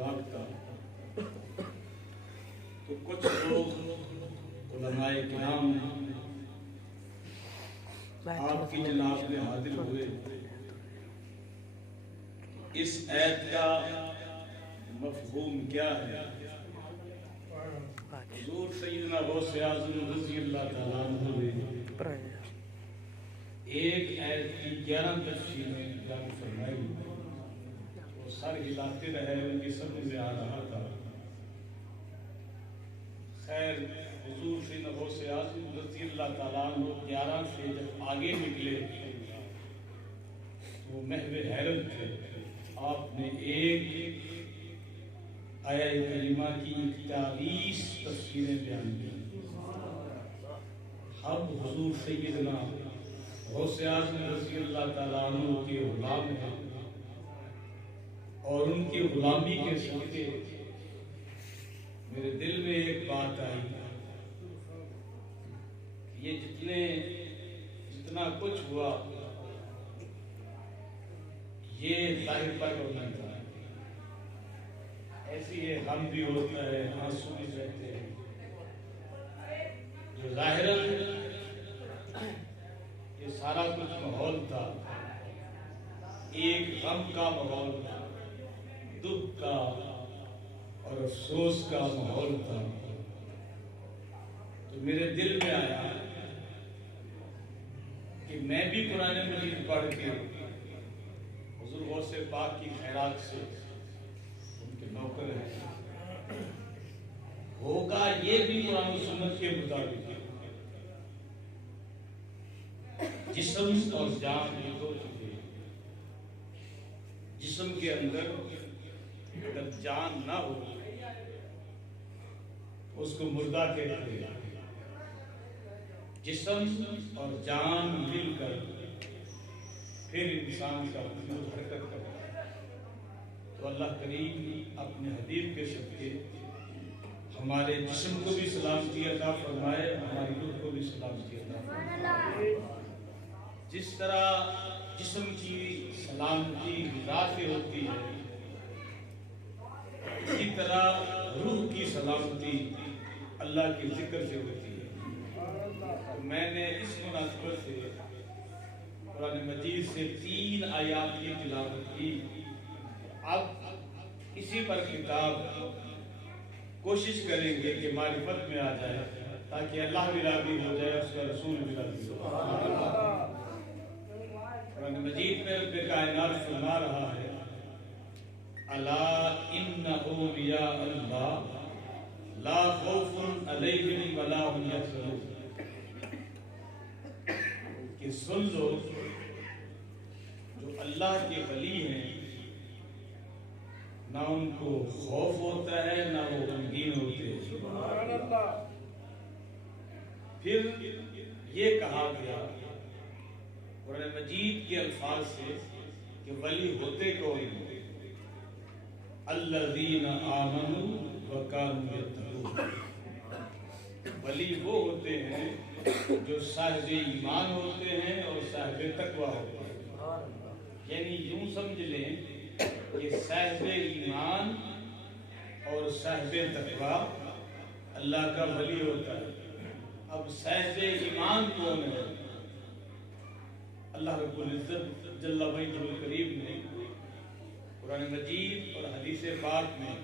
بات کا تو کچھ لوگ علماء کرام آپ کی جناب میں حاضر ہوئے، اس آیت کا مفہوم کیا ہے؟ حضور سیدنا غوث اعظم رضی اللہ تعالیٰ عنہ نے ایک آیت کی 11 تفسیریں بیان فرمائی، وہ سر ہلاتے رہے، ان کی سمجھ میں آ رہا تھا۔ خیر حضور سیدنا غوث اعظم رضی اللہ تعالیٰ عنہ 11 سے جب آگے نکلے وہ محو حیرت تھے۔ آپ نے ایک آیت کریمہ کی 41 تفسیریں بیان کی۔ ہم حضور سیدنا غوث اعظم رضی اللہ تعالیٰ عنہ کے غلام ہیں، اور ان کی غلامی کے صدقے میرے دل میں ایک بات آئی، یہ جتنا کچھ ہوا یہ ظاہر پر ہونا تھا، ایسی ہے غم بھی ہوتا ہے، آنسو بھی بہتے ہیں، جو ظاہراً یہ سارا کچھ ماحول تھا، ایک غم کا ماحول تھا، دکھ کا اور افسوس کا ماحول تھا۔ تو میرے دل میں آیا کہ میں بھی قرآن مجید پڑھ کے حضور غوث پاک کی خیرات سے ان کے نوکر ہیں، ہوگا یہ بھی قرآن و سنت کے مطابق جسم اور جان یہ دو چیزیں، جسم کے اندر اگر جان نہ ہو اس کو مردہ کہتے ہیں، جسم اور جان مل کر پھر انسان کا وجود حرکت کرتا ہے۔ تو اللہ کریم اپنے حبیب کے صدقے ہمارے جسم کو بھی سلامتی عطا فرمائے، ہماری روح کو بھی سلامتی عطا فرمائے۔ جس طرح جسم کی سلامتی غذا سے ہوتی ہے، اسی طرح روح کی سلامتی اللہ کے ذکر سے ہوتی ہے۔ میں نے اس مناسبت سے قرآن مجید سے 3 آیات کی تلاوت کی۔ اب اسی پر خطاب کوشش کریں گے کہ معرفت میں آ جائے، تاکہ اللہ بھی راضی ہو جائے، اس کا رسول بھی راضی ہو جائے۔ قرآن مجید میں رب کائنات فرما رہا ہے، الا ان اولیاء اللہ لا خوف علیہم ولا هم یحزنون، کہ سن لو جو اللہ کے ولی ہیں نہ ان کو خوف ہوتا ہے نہ وہ غمگین ہوتے ہیں۔ پھر یہ کہا گیا قرآن مجید کے الفاظ سے کہ ولی ہوتے کون ہیں؟ الذین آمنوا وکانوا یتقون، ولی وہ ہوتے ہیں جو صاحب ایمان ہوتے ہیں اور صاحب تقوی ہوتے ہیں۔ یعنی یوں سمجھ لیں کہ صاحب ایمان اور صاحب تقوی اللہ کا ولی ہوتا ہے۔ اب صاحب ایمان کون ہے؟ اللہ رب العزت جل وجلہ الکریم نے قرآن مجید اور حدیث پاک میں،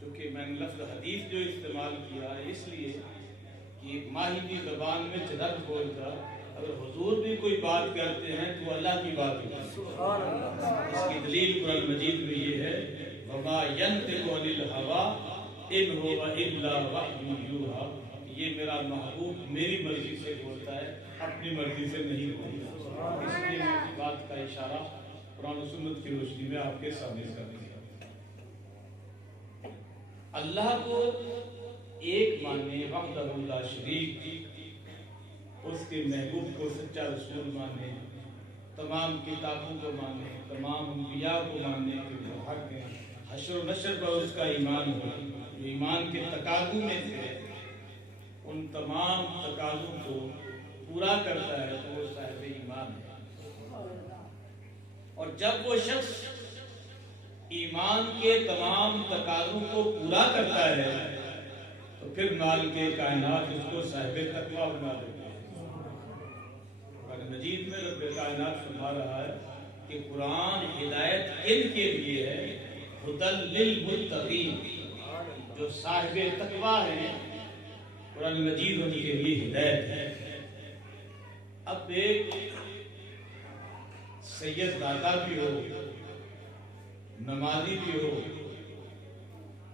جو کہ میں نے لفظ حدیث جو استعمال کیا اس لیے کہ ماہی کی زبان میں جنت بولتا، اگر حضور بھی کوئی بات کرتے ہیں تو اللہ کی بات ہے۔ اس کی دلیل قرآن مجید میں یہ ہے، وَمَا يَنْطِقُ عَنِ الْهَوَىٰ إِنْ هُوَ إِلَّا وَحْيٌ يُوحَىٰ، یہ میرا محبوب میری مرضی سے بولتا ہے، اپنی مرضی سے نہیں بولتا۔ اس لیے میں اس بات کا اشارہ قرآن و سنت کی روشنی میں آپ کے سامنے کر دیا۔ اللہ کو ایک مانے، وحدہ لا شریک، اس کے محبوب کو سچا رسول مانے، تمام کتابوں کو مانے، تمام انبیاء کو ماننے کے جو حق ہیں، حشر و نشر پر اس کا ایمان ہو، جو ایمان کے تقاضوں میں سے ان تمام تقاضوں کو پورا کرتا ہے تو وہ صاحب ایمان ہے۔ اور جب وہ شخص ایمان کے تمام تقاضوں کو پورا کرتا ہے تو پھر مالک کائنات اس کو صاحب تقویٰ بنا دیتا ہے۔ قرآن مجید میں رب کائنات فرما رہا ہے کہ قرآن ہدایت کن کے لیے ہے؟ ہدی للمتقین، جو صاحب تقویٰ ہیں قرآن مجید ان کے لیے ہدایت ہے۔ اب ایک سید داتا بھی ہو، نمازی بھی ہو،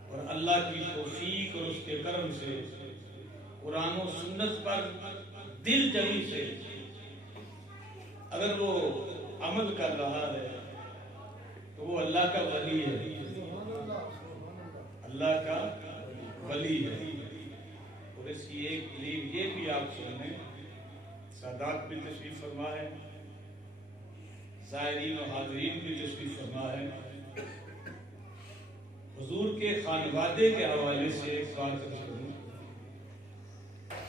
اور اللہ کی توفیق اور اس کے کرم سے قرآن و سنت پر دل جمی سے اگر وہ عمل کر رہا ہے تو وہ اللہ کا ولی ہے، اللہ کا ولی ہے۔ اور اس کی ایک دلیل یہ بھی آپ سنیں، سادات بھی تشریف فرما ہے، زائرین و حاضرین بھی تشریف فرما ہے۔ حضور کے خانوادے کے حوالے سے ایک بات کروں،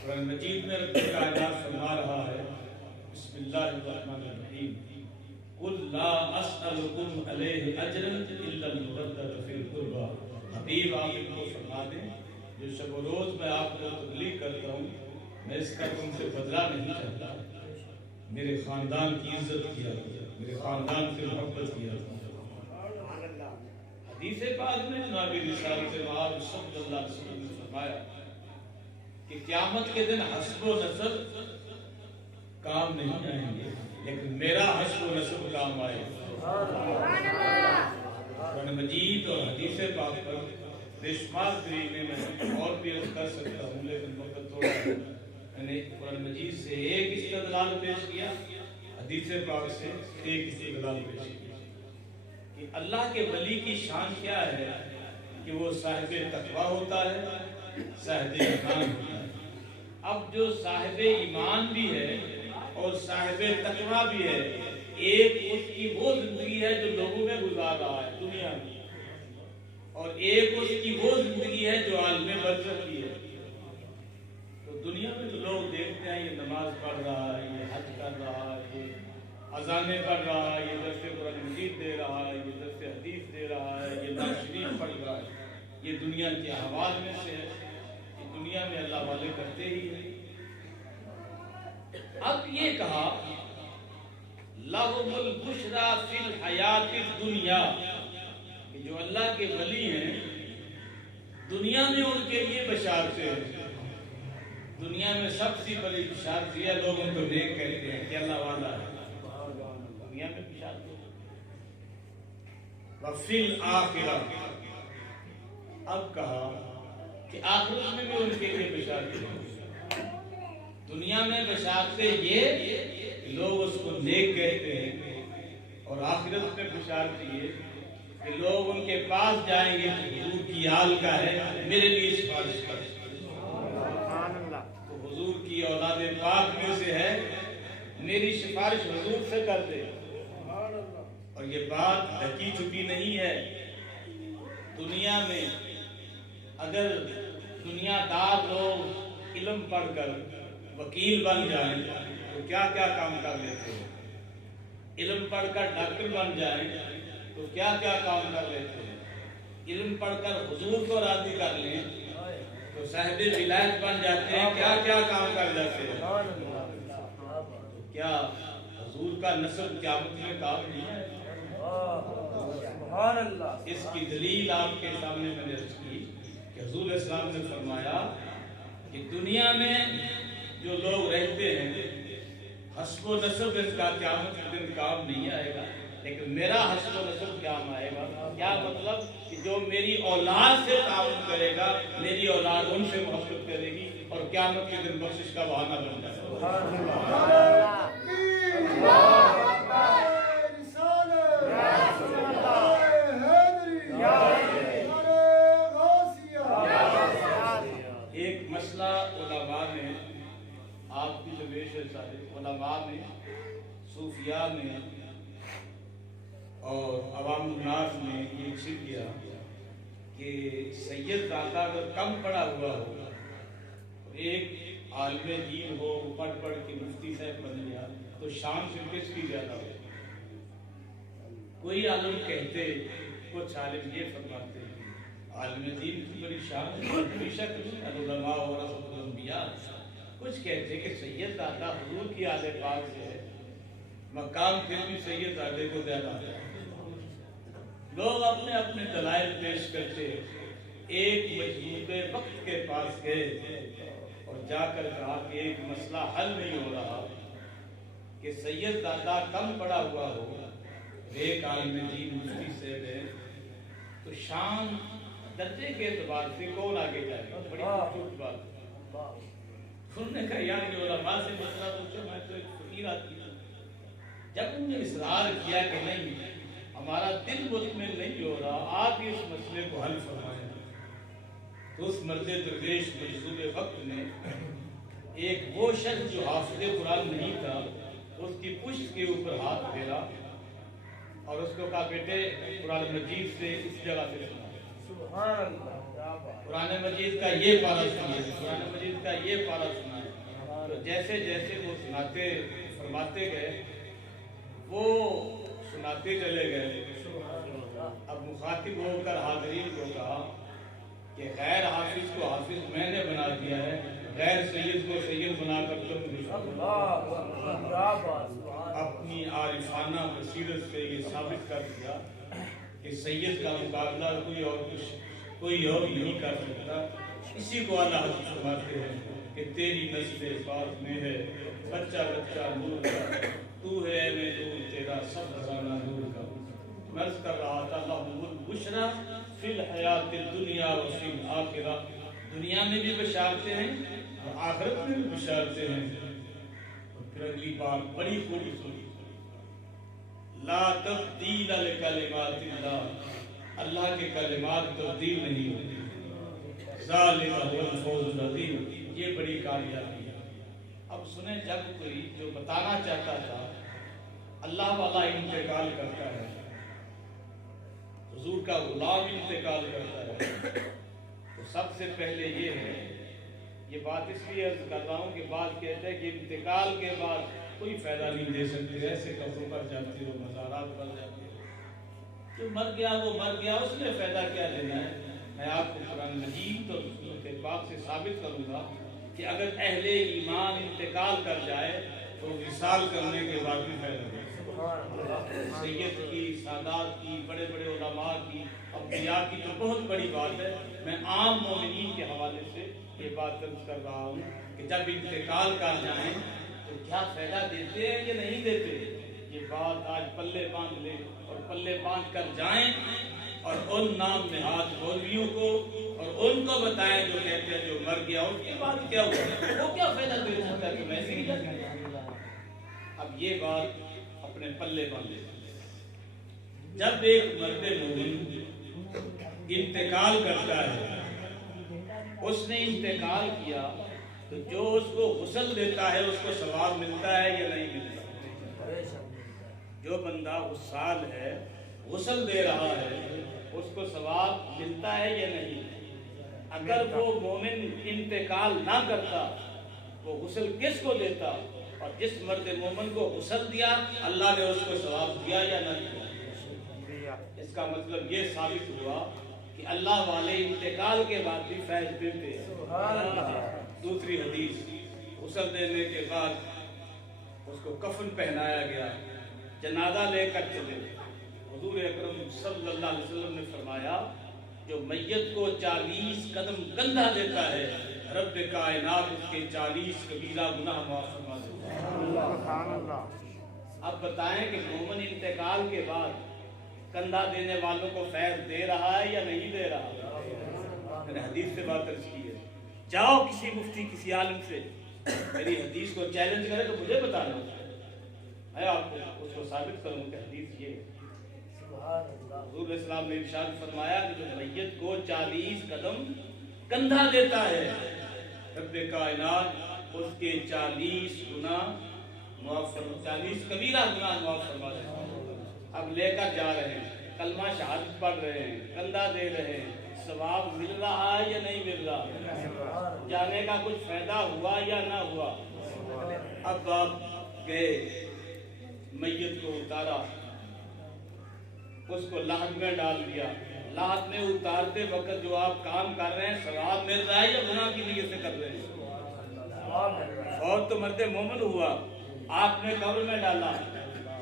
قرآن مجید میں رب کائنات فرما رہا ہے، بسم اللہ الرحمن الرحیم، قل لا اسألکم علیہ اجرا الا المودۃ فی القربى۔ حبیب آپ ان کو فرما دیں جو شب و روز میں آپ کو تبلیغ کرتا ہوں میں اس کا تم سے بدلہ نہیں چاہتا، میرے خاندان کی عزت کیا، میرے خاندان سے محبت کیا۔ حدیث پاک میں جناب رسالت مآب صلی اللہ علیہ وسلم نے فرمایا کہ قیامت کے دن حسب و نسب کام نہیں آئیں گے، لیکن میرا حسب و نسب کام آئے گا۔ قرآن مجید اور حدیث پاک پر بے شمار طریقے میں اور بھی عرض کر سکتا ہوں، لیکن وقت تھوڑا ہے۔ میں نے قرآن مجید سے ایک استدلال پیش کیا، حدیث پاک سے ایک استدلال پیش کیا کہ اللہ کے ولی کی شان کیا ہے کہ وہ صاحب تقویٰ ہوتا ہے، صاحب ایمان ہوتا ہے۔ اب جو صاحب ایمان بھی ہے اور صاحب تقویٰ بھی ہے، ایک اس کی وہ زندگی ہے جو لوگوں میں گزار رہا ہے دنیا میں، اور ایک اس کی وہ زندگی ہے جو عالم برزخ کی ہے۔ تو دنیا میں تو لوگ دیکھتے ہیں یہ نماز پڑھ رہا ہے، یہ حج کر رہا ہے، یہ اذانیں پڑھ رہا ہے، یہ درس قرآن مجید دے رہا ہے، یہ درس حدیث دے رہا ہے، یہ نعت شریف پڑھ رہا ہے، یہ دنیا کے احوال میں سے ہے، یہ دنیا میں اللہ والے کرتے ہی ہیں۔ اب یہ کہا لَهُمُ الْبُشْرَى فِي الْحَيَاةِ الدُّنْيَا، کہ جو اللہ کے ولی ہیں دنیا میں ان کے لیے بشارتیں ہیں۔ دنیا میں سب سے بڑی بشارت یہ لوگ ان کو نیک کہتے ہیں کہ اللہ والا ہے، دنیا میں بشارت ہے۔ وَفِي الْآخِرَةِ، اب کہا کہ آخرت میں بھی ان کے لیے بشارتیں ہیں۔ دنیا میں بشارتیں یہ کہ لوگ اس کو نیک کہتے ہیں، اور آخرت میں بشارت یہ کہ لوگ ان کے پاس جائیں گے حضور کی آل کا ہے، میرے لیے سفارش کر۔ تو حضور کی اولاد پاک میں سے ہے، میری سفارش حضور سے کر دے۔ اور یہ بات ڈھکی چھپی نہیں ہے۔ دنیا میں اگر دنیا دار لوگ علم پڑھ کر وکیل بن جائیں تو کیا کیا کام کر لیتے ہیں، علم پڑھ کر ڈاکٹر بن جائیں تو کیا کیا کام کر لیتے ہیں، علم پڑھ کر حضور کو راضی کر لیں تو صاحب ولایت بن جاتے ہیں، کیا کیا کام کر جاتے ہیں۔ تو کیا حضور کا نسب قیامت میں کام نہیں ہے؟ اس کی دلیل آپ کے سامنے میں نے عرض کی کہ حضور اسلام نے فرمایا کہ دنیا میں جو لوگ رہتے ہیں حسب و نسب اس کا قیامت کے دن کام نہیں آئے گا، لیکن میرا حسب و نسب کام آئے گا۔ کیا مطلب کہ جو میری اولاد سے تعاون کرے گا، میری اولاد ان سے محبت کرے گی اور قیامت کے دن بخشش کا بہانہ بن جائے گا۔ ایک مسئلہ علماء نے، آپ کی جو بیش ہے سارے علماء نے، صوفیاء نے اور عوام الناس نے یہ ذکر کیا کہ سید داتا اگر کم پڑھا ہوا ہو، ایک عالم دین ہو، پڑھ پڑھ کے مفتی صاحب بن گیا تو شان سے کس کی زیادہ ہو؟ کوئی عالم کہتے کچھ عالم یہ فرماتے ہیں عالم دین کی بڑی شان ہے، بڑی شکل علماء ورثۃ الانبیاء، کچھ کہتے ہیں کہ سید دادا حضور کی آل پاک سے ہے، مقام پھر بھی سید دادے کو زیادہ ہے۔ لوگ اپنے اپنے دلائل پیش کرتے، ایک مجذوب وقت کے پاس گئے اور جا کر کہا کہ ایک مسئلہ حل نہیں ہو رہا کہ سید دادا کم پڑا ہوا ہو، ایک عالم دین مفتی سے ہے، تو شان درجے کے اعتبار سے کون آگے جائے گا؟ بڑی خوبصورت بات ہے۔ انہوں نے کہا یار یہ علماء سے مسئلہ پوچھو، میں تو ایک فقیر آدمی ہوں۔ جب انہوں نے اصرار کیا کہ نہیں ہمارا دل مطمئن نہیں ہو رہا، آپ ہی اس مسئلے کو حل فرمائیں، تو اس مرد درویش مجذوب وقت نے ایک وہ شخص جو حافظ قرآن نہیں تھا اس کی پشت کے اوپر ہاتھ پھیرا اور اس کو کہا بیٹے قرآن مجید سے اس جگہ سے سنا، قرآن مجید کا یہ پارہ سنا، قرآن مجید کا یہ پارہ سنا ہے۔ تو جیسے جیسے وہ سناتے فرماتے گئے وہ سناتے چلے گئے۔ اب مخاطب ہو کر حاضرین کو کہا کہ غیر حافظ کو حافظ میں نے بنا دیا ہے، غیر سید کو سید بنا کر تم اپنی عارفانہ بصیرت سے یہ ثابت کر دیا کہ سید کا مقابلہ کوئی اور نہیں کر سکتا۔ اسی کو اللہ فرماتے ہیں کہ تیری نسل پاک میں ہے بچہ بچہ نور کا، تو ہے میں نور تیرا سب خزانہ نور کا۔ مرض کر رہا تھا لہو البشریٰ فی الحیات الدنیا و فی الآخرہ، دنیا میں بھی بشارتیں ہیں اور آخرت میں بھی بشارتیں ہیں۔ اور پھر اگلی بات بڑی خوبصورت، لا تبدیل لکلمات اللہ، اللہ کے کلمات تبدیل نہیں ہوتے، ذالک هو الفوز العظیم، یہ بڑی کامیابی ہے۔ اب سنیں، جب کوئی جو بتانا چاہتا تھا اللہ والا انتقال کرتا ہے، حضور کا غلام انتقال کرتا ہے، تو سب سے پہلے یہ ہے، یہ بات اس لیے عرض کر رہا ہوں کہ بات کہتے ہیں کہ انتقال کے بعد کوئی فائدہ نہیں دے سکتے، ایسے قبروں پر جاتے ہو، مزارات پر جاتے ہو، جو مر گیا وہ مر گیا، اس میں فائدہ کیا دینا ہے؟ میں آپ کو قرآن مجید اور سنت پاک سے ثابت کروں گا کہ اگر اہل ایمان انتقال کر جائے تو وصال کرنے کے بعد بھی فائدہ دے۔ سید کی، سادات کی، بڑے بڑے علماء کی، انبیاء کی تو بہت بڑی بات ہے، میں عام مومنین کے حوالے سے یہ بات درج کر رہا ہوں کہ جب انتقال کر جائیں تو کیا فائدہ دیتے ہیں یا نہیں دیتے، یہ بات آج پلے باندھ لیں اور پلے باندھ کر جائیں اور ان نام نہاد مولویوں کو اور ان کو بتائیں جو کہتے ہیں جو مر گیا اس کے بعد کیا ہوا، وہ کیا فائدہ دے سکتا ہے کہ میں نہیں جاتا۔ اب یہ بات اپنے پلے باندھے، جب ایک مرد مومن انتقال کرتا ہے، اس نے انتقال کیا تو جو اس کو غسل دیتا ہے اس کو ثواب ملتا ہے یا نہیں ملتا؟ جو بندہ غسال ہے، غسل دے رہا ہے، اس کو ثواب ملتا ہے یا نہیں؟ اگر وہ مومن انتقال نہ کرتا وہ غسل کس کو دیتا؟ اور جس مرد مومن کو غسل دیا اللہ نے اس کو ثواب دیا یا نہ دیا؟ اس کا مطلب یہ ثابت ہوا کہ اللہ والے انتقال کے بعد بھی فیض دیتے ہیں۔ دوسری حدیث، غسل دینے کے بعد اس کو کفن پہنایا گیا، جنازہ لے کر چلے، حضور اکرم صلی اللہ علیہ وسلم نے فرمایا جو میت کو 40 قدم کندھا دیتا ہے رب کائنات اس کے 40 کبیرہ گناہ معاف فرما دیتا ہے۔ اب بتائیں کہ مومن انتقال کے بعد کندھا دینے والوں کو فیض دے رہا ہے یا نہیں دے رہا؟ میں نے حدیث سے بات درج کی ہے، جاؤ کسی مفتی کسی عالم سے میری حدیث کو چیلنج کرے تو مجھے بتانا، میں آپ کو اس کو ثابت کروں کہ حدیث یہ ہے۔ حضور اسلام نے ارشاد فرمایا کہ جو میت کو 40 قدم کندھا دیتا ہے رب کائنات اس کے 40 گناہ معاف فرما، 40 کبیرہ گناہ معاف فرما دیتا ہے۔ اب لے کر جا رہے ہیں، کلمہ شہادت پڑھ رہے ہیں، کندھا دے رہے ہیں، ثواب مل رہا ہے یا نہیں مل رہا؟ جانے کا کچھ فائدہ ہوا یا نہ ہوا؟ اب آپ گئے، میت کو اتارا، اس کو لحد میں ڈال دیا. لحد میں اتارتے وقت جو آپ کام کر رہے ہیں ثواب مل رہا ہے یا گناہ کی نیت سے کر رہے ہیں؟ اور تو مرد مومن ہوا, آپ نے قبر میں ڈالا,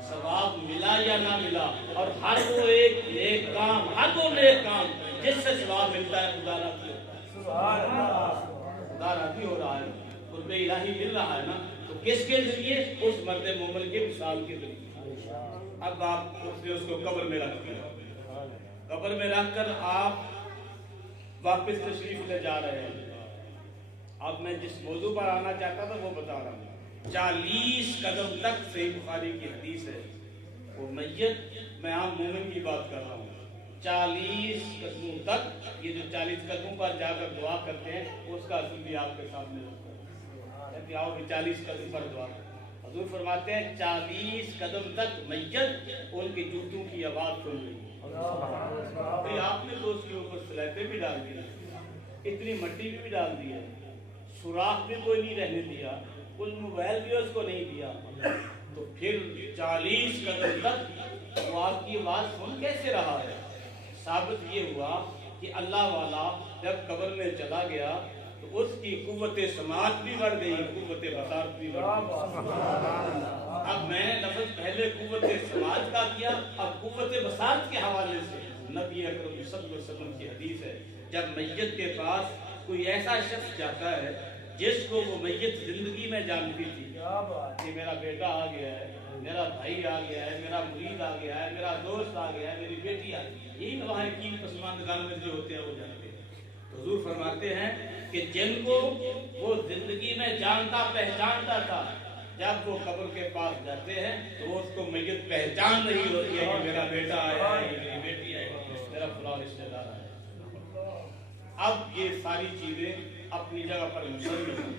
ثواب ملا یا نہ ملا. اور ہر وہ ایک نیک کام, ہر وہ نیک کام جس سے ثواب ملتا ہے خدا راضی ہوتا ہے, خدا راضی ہو رہا ہے, قرب الہی مل رہا ہے نا. تو کس کے ذریعے؟ اس مرد مومن کے مثال کے ذریعے. اب آپ اس کو قبر میں رکھ دیا, قبر میں رکھ کر آپ واپس تشریف لے جا رہے ہیں. اب میں جس موضوع پر آنا چاہتا تھا وہ بتا رہا ہوں. 40 قدم تک صحیح بخاری کی حدیث ہے, وہ میت, میں عام مومن کی بات کر رہا ہوں, 40 قدموں تک, یہ جو 40 قدموں پر جا کر دعا کرتے ہیں اس کا اصل بھی آپ کے سامنے ہوتا ہے. کہتے آؤ 40 قدم پر دعا. حضور فرماتے ہیں 40 قدم تک میت ان کے جوتوں کی آواز سن رہی ہے. آپ نے تو اس کے اوپر سلیٹیں بھی ڈال دی, اتنی مٹی بھی ڈال دی ہے, سوراخ بھی کوئی نہیں رہنے دیا, کوئی موبائل بھی اس کو نہیں دیا. تو پھر 40 قدم تک وہ آپ کی آواز سن کیسے رہا ہے؟ ثابت یہ ہوا کہ اللہ والا جب قبر میں چلا گیا تو اس کی قوت سماعت بھی بڑھ گئی, قوت بصارت بھی بڑھ گئی. اب میں نے لفظ پہلے قوت سماعت کا کیا, اب قوت بصارت کے حوالے سے نبی اکرم صلی اللہ علیہ وسلم کی حدیث ہے, جب میت کے پاس کوئی ایسا شخص جاتا ہے جس کو وہ میت زندگی میں جانتی تھی کہ میرا بیٹا آ گیا ہے, میرا بھائی آ گیا ہے, میرا مرید آ گیا ہے, میرا دوست آ گیا ہے, میری بیٹی آ گئی, یہی لواحقین پسماندگان میں جو ہوتے ہیں وہ جانتے ہیں. تو حضور فرماتے ہیں کہ جن کو وہ زندگی میں جانتا پہچانتا تھا, جب وہ قبر کے پاس جاتے ہیں تو وہ اس کو میت پہچان نہیں ہوتی ہے کہ میرا بیٹا آیا ہے, میری بیٹی آئی ہے, میرا فلاں رشتہ دار آیا ہے. اب یہ ساری چیزیں اپنی جگہ پر مسلم ہیں.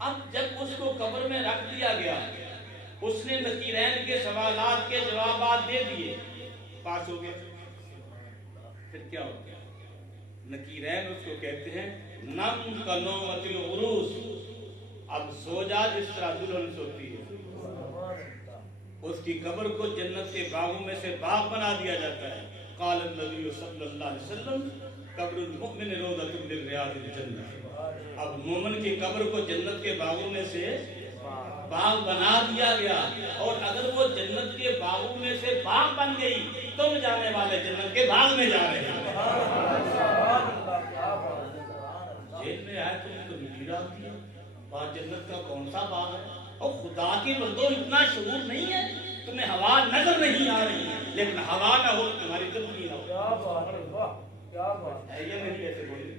اب جب اس کو قبر میں رکھ دیا گیا, اس نے نکیرین کے سوالات کے جوابات دے دیے, پاس ہو گیا. پھر کیا ہو گیا؟ نکیرین اس کو کہتے ہیں نم کنومت العروس, اب سو جا جس طرح دلہن سوتی ہے. اس کی قبر کو جنت کے باغوں میں سے باغ بنا دیا جاتا ہے. قال النبی صلی اللہ علیہ وسلم قبر المؤمن روضۃ من ریاض الجنہ. اب مومن کی قبر کو جنت کے باغوں میں سے باغ بنا دیا گیا, اور اگر وہ جنت کے باغوں میں سے باغ بن گئی, تم جانے والے جنت کے باغ میں جا رہے ہیں. جیل میں آئے تم تو نہیں ڈال دیا, باغ جنت کا کون سا باغ ہے؟ اور خدا کے بندوں اتنا شعور نہیں ہے, تمہیں ہوا نظر نہیں آ رہی ہے, لیکن ہوا نہ ہو تمہاری زندگی نہ ہو. یہ نہیں کیسے بولے,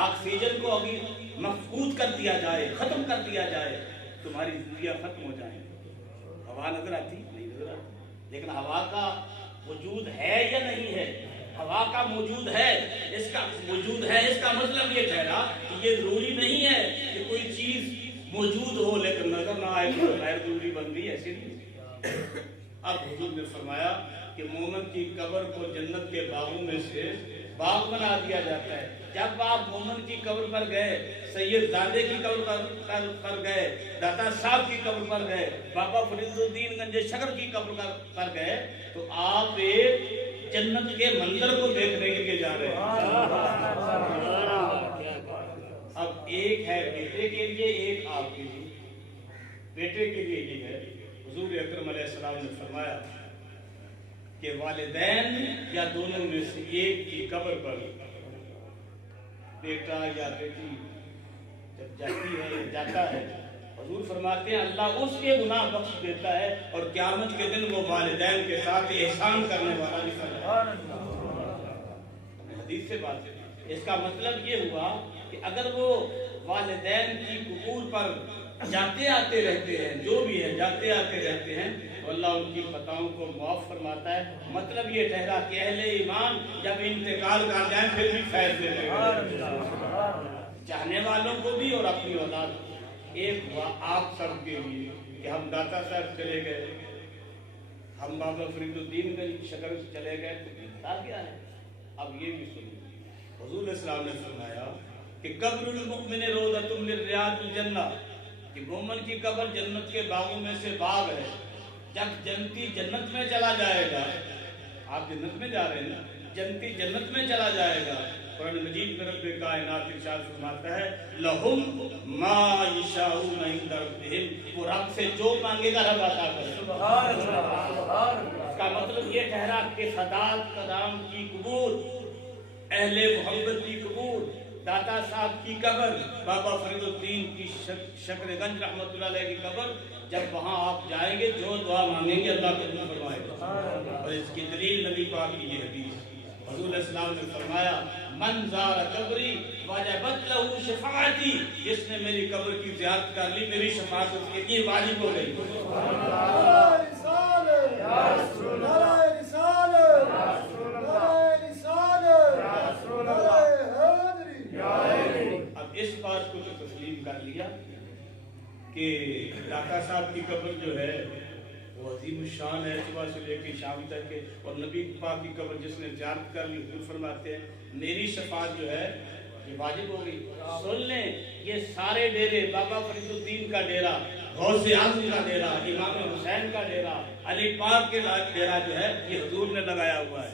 آکسیجن کو ابھی مفقود کر دیا جائے, ختم کر دیا جائے, تمہاری زندگیاں ختم ہو جائیں. ہوا نظر آتی نہیں نظر آتی, لیکن ہوا کا وجود ہے یا نہیں ہے؟ ہوا کا موجود ہے, اس کا وجود ہے, اس کا مطلب یہ ٹھہرا کہ یہ ضروری نہیں ہے کہ کوئی چیز موجود ہو لیکن نظر نہ آئے تو غیر ضروری بن گئی, ایسے نہیں. اب حضور نے فرمایا کہ مومن کی قبر کو جنت کے باغوں میں سے باغ بنا دیا جاتا ہے. جب آپ مومن کی قبر پر گئے, سید زادے کی قبر پر گئے, داتا صاحب کی قبر پر گئے, بابا فرید الدین گنج شکر کی قبر پر گئے, تو آپ ایک جنت کے منظر کو دیکھنے کے لیے جا رہے ہیں. اب ایک ہے بیٹے کے لیے, ایک آپ کے لیے. بیٹے کے لیے یہ ہے, حضور اکرم علیہ السلام نے فرمایا کہ والدین یا دونوں میں سے ایک کی قبر پر بیٹا یا بیٹی جب جاتی ہے یا جاتا ہے, حضور فرماتے ہیں اللہ اس کے گناہ بخش دیتا ہے, اور قیامت کے دن وہ والدین کے ساتھ احسان کرنے والا نہیں. حدیث سے بات ہے. اس کا مطلب یہ ہوا کہ اگر وہ والدین کی قبور پر جاتے آتے رہتے ہیں, جو بھی ہے جاتے آتے رہتے ہیں, تو اللہ ان کی خطاؤں کو معاف فرماتا ہے. مطلب یہ ٹھہرا کہ اہل ایمان جب انتقال کر جائیں پھر بھی فیض دیتے ہیں, چاہنے والوں کو بھی اور اپنی اولاد کو. ایک ہوا آپ سب کے لیے کہ ہم داتا صاحب چلے گئے, ہم بابا فرید الدین گنج شکر چلے گئے, تو بتا گیا ہے. اب یہ بھی سنیں, حضور اسلام نے فرمایا کہ قبر المؤمن روضۃ من ریاض الجنہ, کہ مومن کی قبر جنت کے باغوں میں سے باغ ہے. جب جنتی جنت میں چلا جائے گا, آپ جنت میں جا رہے ہیں نا، جنتی جنت میں چلا جائے گا۔ قرآن مجید میں رب کائنات ارشاد فرماتا ہے لہم ما یشاؤون عند ربہم، وہ رب سے جو مانگے گا رب عطا کرے گا۔ سبحان اللہ۔ اس کا مطلب یہ ٹھہرا کہ سادات کرام کی قبور، اہل محبت کی قبور، داتا صاحب کی قبر، بابا فرید الدین کی شکر گنج رحمۃ اللہ علیہ کی قبر، جب وہاں آپ جائیں گے جو دعا مانگیں گے اللہ قبول فرمائے گا۔ اور اس کی دلیل نبی پاک کی یہ حدیث، حضور علیہ السلام نے فرمایا من زار قبری وجبت لہ شفاعتی، جس نے میری قبر کی زیارت کر لی میری شفاعت اس کے لیے واجب ہو گئی۔ اب اس بات کو تو تسلیم کر لیا کہ داتا صاحب کی قبر جو ہے وہ عظیم الشان ہے، صبح سے لے کے شام تک کے، اور نبی پاک کی قبر جس نے زیارت کر لی حضور فرماتے ہیں میری شفاعت جو ہے یہ واجب ہو گئی۔ سن لیں یہ سارے ڈیرے، بابا فرید الدین کا ڈیرا، غوث اعظم کا ڈیرا، امام حسین کا ڈیرا، علی پاک کے ڈیرا جو ہے یہ حضور نے لگایا ہوا ہے۔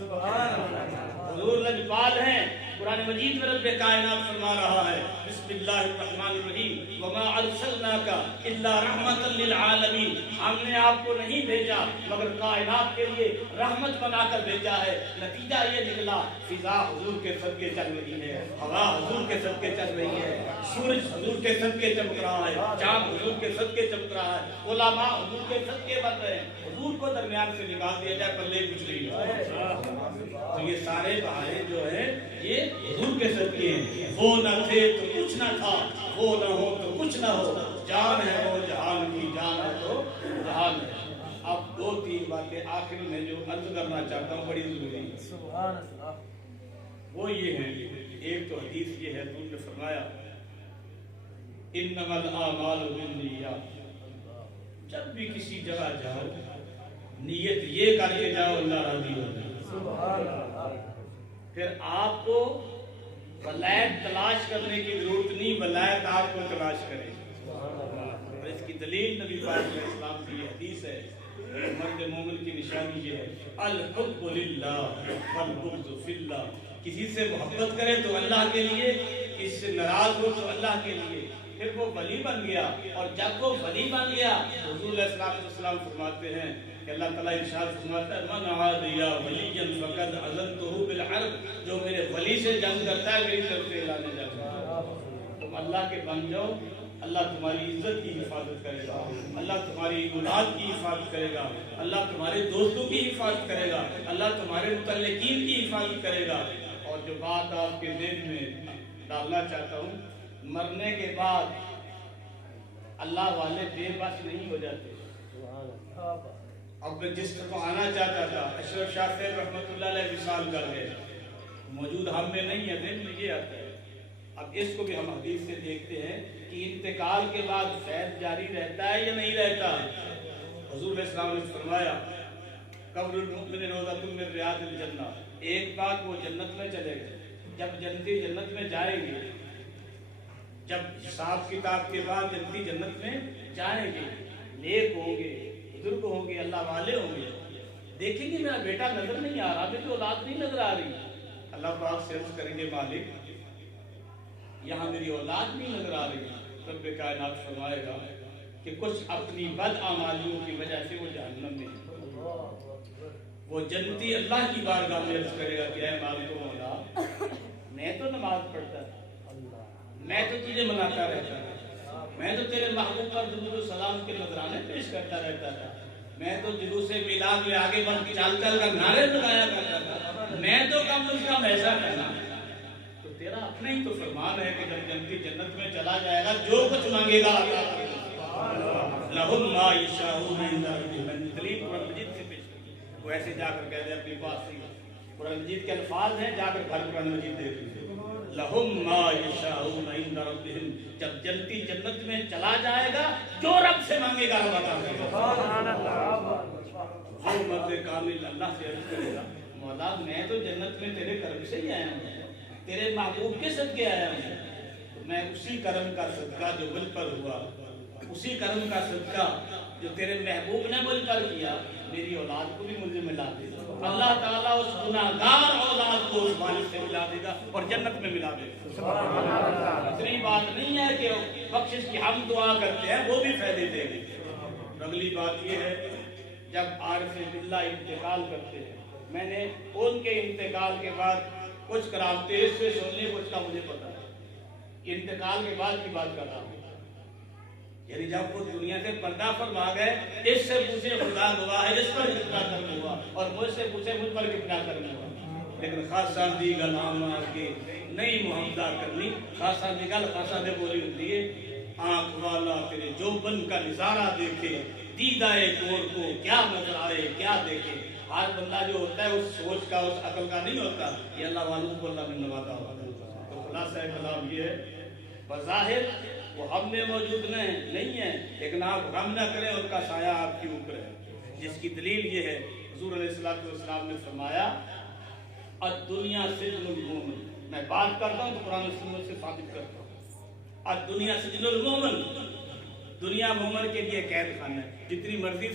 حضور لجپال ہیں۔ قرآن مجید میں رب کائنات فرما رہا ہے بسم اللہ الرحمن الرحیم وما ارسلناک الا رحمتا للعالمین، ہم نے آپ کو نہیں بھیجا مگر کائنات کے لیے رحمت بنا کر بھیجا ہے۔ نتیجہ یہ نکلا فضا حضور کے صدقے چل رہی ہے، ہوا حضور کے صدقے چل رہی ہے، سورج حضور کے صدقے چمک رہا ہے، چاند حضور کے صدقے چمک رہا ہے، علماء حضور کے صدقے بن رہے ہیں۔ حضور کو درمیان سے نکال دیا جائے پلے کچھ نہیں ہے۔ تو یہ سارے بہائے جو ہیں یہ حضور کے صدقے ہیں۔ وہ نہ تھے تو کچھ نہ تھا، وہ نہ ہو تو کچھ نہ ہو، جان ہے وہ جہان کی، جان ہے تو جہان ہے۔ اب دو تین باتیں آخر میں جو عرض کرنا چاہتا ہوں بڑی ضروری ہے، وہ یہ ہے، ایک تو حدیث یہ ہے حضور نے فرمایا انما الاعمال بالنیات، جب بھی کسی جگہ جاؤ نیت یہ کر کے جاؤ اللہ راضی ہو جائے۔ پھر آپ کو ولایت تلاش کرنے کی ضرورت نہیں، ولایت آپ کو تلاش کرے۔ اور اس کی دلیل نبی پاک علیہ السلام کی یہ حدیث ہے، مرد مومن کی نشانی یہ ہے الحب للہ والبغض فی اللہ، کسی سے محبت کرے تو اللہ کے لیے، اس سے ناراض ہو تو اللہ کے لیے، پھر وہ ولی بن گیا۔ اور جب وہ ولی بن گیا حضور علیہ السلام فرماتے ہیں کہ اللہ تعالیٰ ارشاد فرماتا ہے من عادی ولیا فقد اذنتہ بالحرب، جو میرے ولی سے جنگ کرتا ہے میری طرف سے اعلان جنگ۔ تم اللہ کے بن جاؤ، اللہ تمہاری عزت کی حفاظت کرے گا، اللہ تمہاری اولاد کی حفاظت کرے گا، اللہ تمہارے دوستوں کی حفاظت کرے گا، اللہ تمہارے متعلقین کی حفاظت کرے گا۔ اور جو بات آپ کے ذہن میں ڈالنا چاہتا ہوں، مرنے کے بعد اللہ والے بے بس نہیں ہو جاتے۔ اب میں جس کو آنا چاہتا تھا اشرف شاہ صاحب رحمۃ اللہ علیہ وصال کر گئے، موجود ہم میں نہیں ہے، ذہن میں یہ آتا ہے۔ اب اس کو بھی ہم حدیث سے دیکھتے ہیں کہ انتقال کے بعد فیض جاری رہتا ہے یا نہیں رہتا۔ حضور علیہ السلام نے فرمایا قبر المؤمن روضۃ من ریاض الجنہ، ایک بات وہ جنت میں چلے گئے، جب جنتی جنت میں جائیں گے، جب حساب کتاب کے بعد جنتی جنت میں جائیں گے، نیک ہوں گے، بزرگ ہوں گے، اللہ والے ہوں گے، دیکھیں گے میرا بیٹا نظر نہیں آ رہا، میری اولاد نہیں نظر آ رہی، اللہ پاک سے عرض کریں گے مالک یہاں میری اولاد نہیں نظر آ رہی۔ رب کائنات فرمائے گا کہ کچھ اپنی بد اعمالیوں کی وجہ سے وہ جہنم میں ہیں۔ وہ جنتی اللہ کی بارگاہ میں عرض کرے گا کہ اے مالک و مولا، میں تو نماز پڑھتا تھا، میں تو تجھے مناتا رہتا تھا، میں تو تیرے محبوب پر درود و سلام کے نذرانے پیش کرتا رہتا تھا، میں تو جلوس میلاد میں آگے بڑھ کے چال چال کر نعرے لگایا کرتا تھا، میں تو کم از کم ایسا کرنا۔ تو تیرا اپنا ہی تو فرمان ہے کہ جب جنتی جنت میں چلا جائے گا جو کچھ مانگے گا لہم ما یشاؤون عند ربہم، دلیل قرآن مجید سے پیش کی۔ وہ ایسے جا کر کہہ دے اپنی بات سے، قرآن مجید کے الفاظ ہیں، جا کر گھر قرآن مجید دیکھ لیجیے لہم ما یشاؤون عند ربہم، جب جنتی جنت میں چلا جائے گا جو رب سے مانگے گا رب عطا کرے گا۔ وہ مرد کامل اللہ سے عرض کرے گا مولا میں تو جنت میں تیرے کرم سے ہی آیا ہوں، تیرے محبوب کے صدقے آیا ہوں، میں اسی کرم کا صدقہ جو مجھ پر ہوا، اسی کرم کا صدقہ جو تیرے محبوب نے مجھ پر کیا، میری اولاد کو بھی مجھے ملا دے۔ اللہ تعالیٰ اس گناہگار اولاد کو اس والد سے ملا دے گا اور جنت میں ملا دے گا۔ اتنی بات نہیں ہے کہ بخشش کی ہم دعا کرتے ہیں وہ بھی فائدے دے گی۔ اگلی بات یہ ہے جب عارف باللہ انتقال کرتے ہیں، میں نے ان کے انتقال کے بعد کچھ کرامتیں اس سے سننے کچھ کا مجھے پتا ہے، انتقال کے بعد کی بات کر رہا ہوں، یعنی جب وہ دنیا سے پردہ فرما گئے، اس سے پوچھے خدا گواہ ہے اس پر کتنا کرنا ہوا، اور مجھ سے پوچھے مجھ پر کتنا کرنا ہوا، لیکن خاصا دی گل آما کے نہیں محمدہ کرنی، خاصا دی گل خاصا دے بولی ہوتی ہے، آنکھ والا تیرے جوبن کا نظارہ دیکھے، دیدائے کور کو کیا نظر آئے کیا دیکھے۔ ہر بندہ جو ہوتا ہے اس سوچ کا اس عقل کا نہیں ہوتا، یہ اللہ والوں کو اللہ میں نوازا ہوتا ہے۔ تو خلاصہ کلام یہ ہے، بظاہر وہ ہم میں موجود نہیں ہے، لیکن آپ غم نہ کریں، ان کا سایہ آپ کے اوپر ہے، جس کی دلیل یہ ہے حضور علیہ السلام نے فرمایا الدنیا سجن المومن، میں بات کرتا ہوں تو قرآن و سنت سے ثابت کرتا ہوں، الدنیا سجن المومن، دنیا مومن کے لیے قید خانہ ہے، جتنی مرضی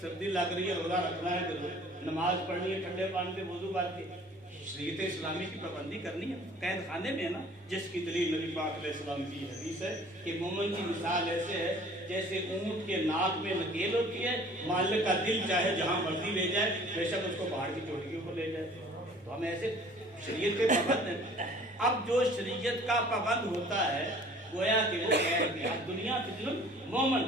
سردی لگ رہی ہے روزہ رکھنا ہے، نماز پڑھنی ہے، ٹھنڈے پانی سے وضو کر کے شریعت اسلامی کی پابندی کرنی ہے، قید خانے میں ہے نا، جس کی دلیل نبی پاک علیہ السلام کی حدیث ہے کہ مومن کی مثال ایسے ہے جیسے اونٹ کے ناک میں نکیل ہوتی ہے، مالک کا دل چاہے جہاں مرضی لے جائے، بے شک اس کو پہاڑ کی چوٹیوں پر لے جائے۔ تو ہم ایسے شریعت کے پابند ہیں۔ اب جو شریعت کا پابند ہوتا ہے گویا کہ وہ قید کیا، دنیا سجن مومن،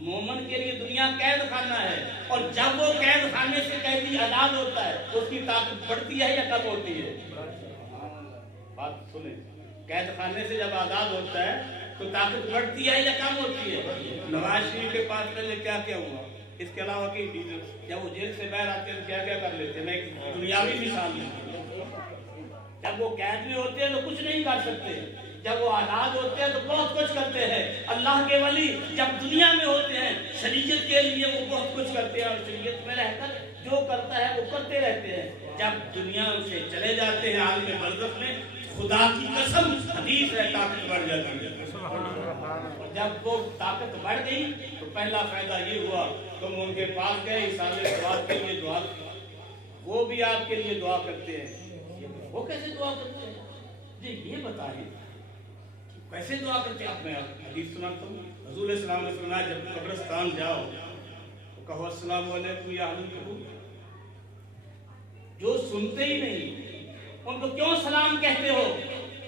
مومن کے لیے دنیا قید خانہ ہے، اور جب وہ قید خانے سے قیدی آزاد ہوتا ہے اس کی طاقت بڑھتی ہے یا کم ہوتی ہے؟ بات سنیں، قید خانے سے جب آزاد ہوتا ہے تو طاقت بڑھتی ہے یا کم ہوتی ہے؟ نواز شریف کے پاس پہلے کیا کیا ہوا، اس کے علاوہ کی جب وہ جیل سے باہر آتے ہیں کیا کیا کر لیتے ہیں؟ میں ایک دنیاوی مثال دوں، جب وہ قید میں ہوتے ہیں تو کچھ نہیں کر سکتے، جب وہ آزاد ہوتے ہیں تو بہت کچھ کرتے ہیں۔ اللہ کے ولی جب دنیا میں ہوتے ہیں شریعت کے لیے وہ بہت کچھ کرتے ہیں، اور شریعت میں رہ کر جو کرتا ہے وہ کرتے رہتے ہیں۔ جب دنیا سے چلے جاتے ہیں عالم برزخ میں، خدا کی قسم حدیث ہے طاقت بڑھ جاتی ہے، اور جب وہ طاقت بڑھ گئی تو پہلا فائدہ یہ ہوا تم ان کے پاس گئے حساب سوال کے لیے دعا، وہ بھی آپ کے لیے دعا کرتے ہیں، وہ کیسے دعا کرتے ہیں؟ جی یہ بتائیں کیسے دعا کرتے ہیں؟ آپ میں حدیث سناتا ہوں، حضور علیہ السلام نے فرمایا جب قبرستان جاؤ تو کہو السلام علیکم یا اہل القبور، جو سنتے ہی نہیں ان کو کیوں سلام کہتے ہو؟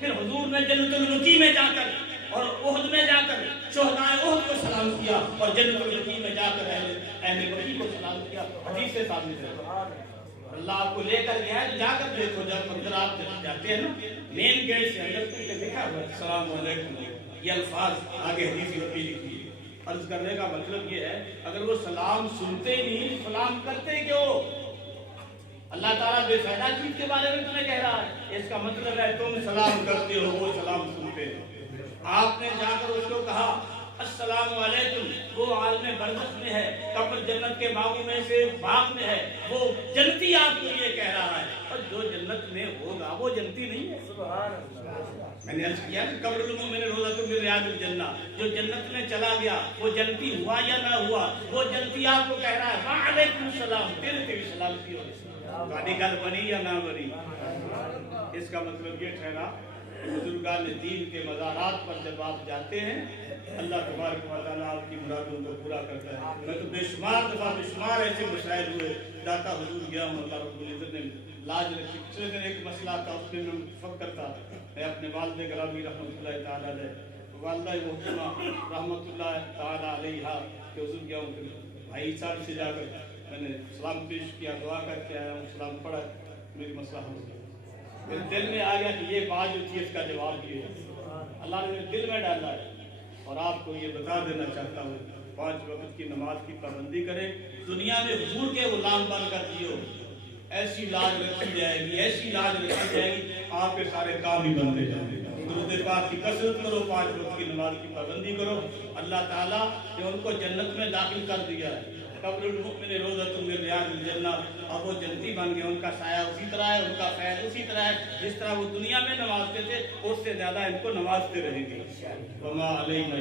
پھر حضور نے جنت البقیع میں جا کر اور احد میں جا کر شہدائے احد کو سلام کیا، اور جنت البقیع میں جا کر اہل بقیع کو سلام کیا، حدیث سے ثابت ہے۔ اللہ آپ کو لے کر گیا ہے، جا کر دیکھو، جب اندر آپ جاتے ہیں نا مین گیٹ سے اندر تو لکھا ہوا ہے السلام علیکم، یہ الفاظ آگے حدیث میں لکھی ہے۔ عرض کرنے کا مطلب یہ ہے اگر وہ سلام سنتے نہیں سلام کرتے کیوں؟ اللہ تعالیٰ بے فائدہ چیز کے بارے میں تمہیں کہہ رہا ہے، اس کا مطلب ہے تم سلام کرتے ہو وہ سلام سنتے ہو۔ آپ نے جا کر اس کو کہا السلام علیکم، وہ عالم برزخ میں ہے، قبر جنت کے باغوں میں سے باغ میں ہے، وہ جنتی آپ کو یہ کہہ رہا ہے، اور جو جنت میں ہوگا وہ جنتی نہیں ہے۔ میں نے عرض کیا کہ قبر المؤمن روضۃ من ریاض الجنہ، جو جنت میں چلا گیا وہ جنتی ہوا یا نہ ہوا، وہ جنتی آپ کو کہہ رہا ہے وعلیکم السلام، تیرے بھی سلامتی ہو، گاڑی گل بنی یا نہ بنی۔ اس کا مطلب یہ ٹھہرا بزرگان دین کے مزارات پر جب آپ جاتے ہیں اللہ تبارک و تعالیٰ آپ کی مرادوں کو پورا کرتا ہے۔ میں تو بے شمار دفعہ بے شمار ایسے مسائل ہوئے، داتا حضور گیا ہوں، اللہ رب العزت نے لاج رکھی۔ پچھلے دن ایک مسئلہ تھا، اس میں میں فکر تھا، میں اپنے والد گرامی رحمۃ اللہ تعالیٰ علیہ، والدہ محترمہ رحمۃ اللہ تعالیٰ علیہ کے حضور گیا ہوں، بھائی صاحب سے جا کر میں نے سلام پیش کیا، دعا کر کے آیا ہوں، سلام پڑھا، میری مسئلہ حل ہو گیا۔ میرے دل میں آ گیا کہ یہ بات جو تھی اس کا جواب یہ ہے، اللہ نے میرے دل میں ڈالا ہے، اور آپ کو یہ بتا دینا چاہتا ہوں 5 وقت کی نماز کی پابندی کریں، دنیا میں حضور کے غلام بن کر جیو، ایسی لاج رکھی جائے گی، ایسی لاج رکھی جائے گی، آپ کے سارے کام ہی بنتے جائیں گے۔ درود پاک کی کثرت کرو، 5 وقت کی نماز کی پابندی کرو، اللہ تعالیٰ نے ان کو جنت میں داخل کر دیا ہے، قبر المؤمن روضۃ من ریاض الجنہ، اب وہ جنتی بن گئے، ان کا سایہ اسی طرح ہے، ان کا فیض اسی طرح ہے، جس طرح وہ دنیا میں نوازتے تھے اس سے زیادہ ان کو نوازتے رہیں گے۔ وما علینا